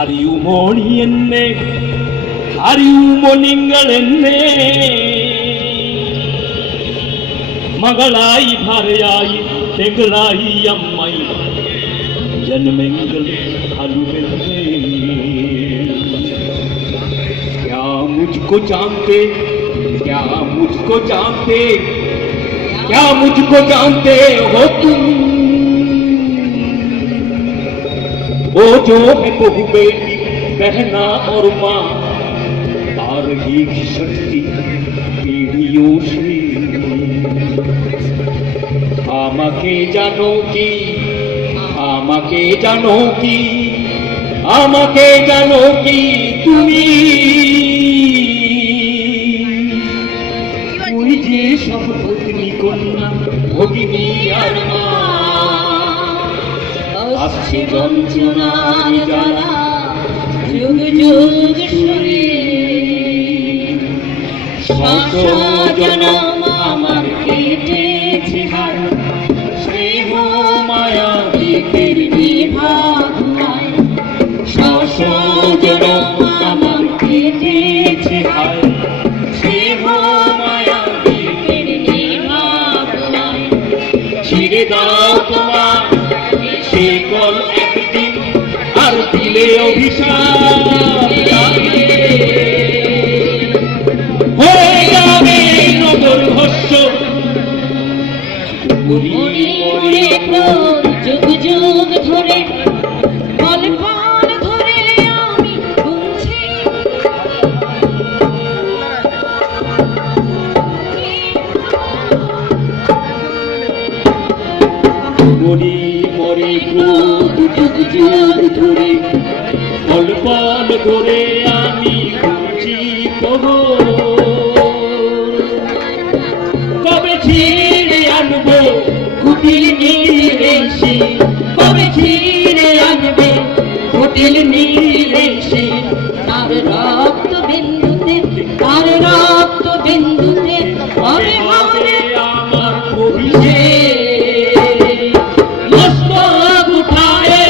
അറിയുമോണിയെന്നെ അറിയുമോ നിങ്ങളെന്നെ മകളായി ഭാര്യയായി പെങ്ങളായി അമ്മായി ജന്മങ്ങൾ ഹലുവെന്നേ क्या मुझको जानते क्या मुझको जानते क्या मुझको जानते हो तुम वो जो है बहु बेटी बहना और माँ आ रही शक्ति पीढ़ियों से আমাকে জানো কি আমাকে জানো কি আমাকে জানো কি তুমি ওই যে সব ভগ্নী কন্যা ভগিনী আর মা আসছে যন্ত্রণার জ্বালা যুগ যুগ সুরে জনম আমার কেটেছে হার স্নেহ মায়া দিকের বিভাগ নাই জনম আমার কেটেছে হার স্নেহ মায়া দিকের বিভাগ নাই ছিড়ে দাও তোমার শিকল একদিন আর দিলে অভিশাপ হয়ে যাবে নগর ভস্য যুগ যুগ ধরে পল পল ধরে আমি গুনছি মরি মরে ক্রোধ যুগ যুগ ধরে পল পল ধরে আমি গুনছি খবর কবে ছিঁড়ে আনবো কুটিল নীলেশে কবে ছিঁড়ে আনবে কুটিল নীলেশে তার রক্ত বিন্দুতে হবে হবে আমার অভিষেক মস্তক উঠায়ে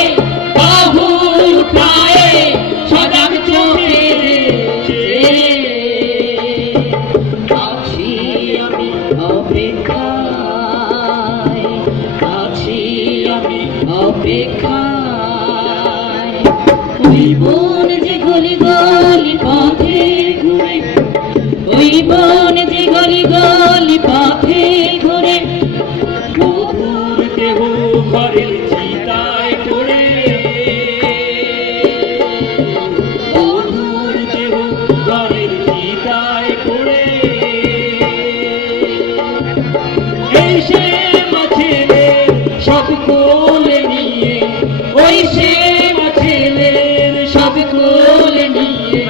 বাহু উঠায়ে সজাগ চোখে আছি আমি অপেক্ষায় আছি আমি অপেক্ষায় ওই বন যে গলি গলি পথে ঘুরে ওই বন যে গলি গলি পথে ঘুরে বধুর দেহ ঘরের চিতায় পড়ে বধুর দেহ ঘরের চিতায় পড়ে এই সে মাছেলে সব কোলে নিয়ে ওই সে মাছেলের সব কোলে নিয়ে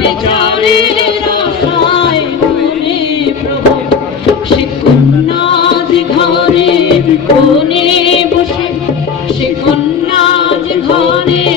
বিচারের আশায় মনে প্রভু সে কন্যা যে ঘরের কোণে বসে সে কন্যা যে ঘরে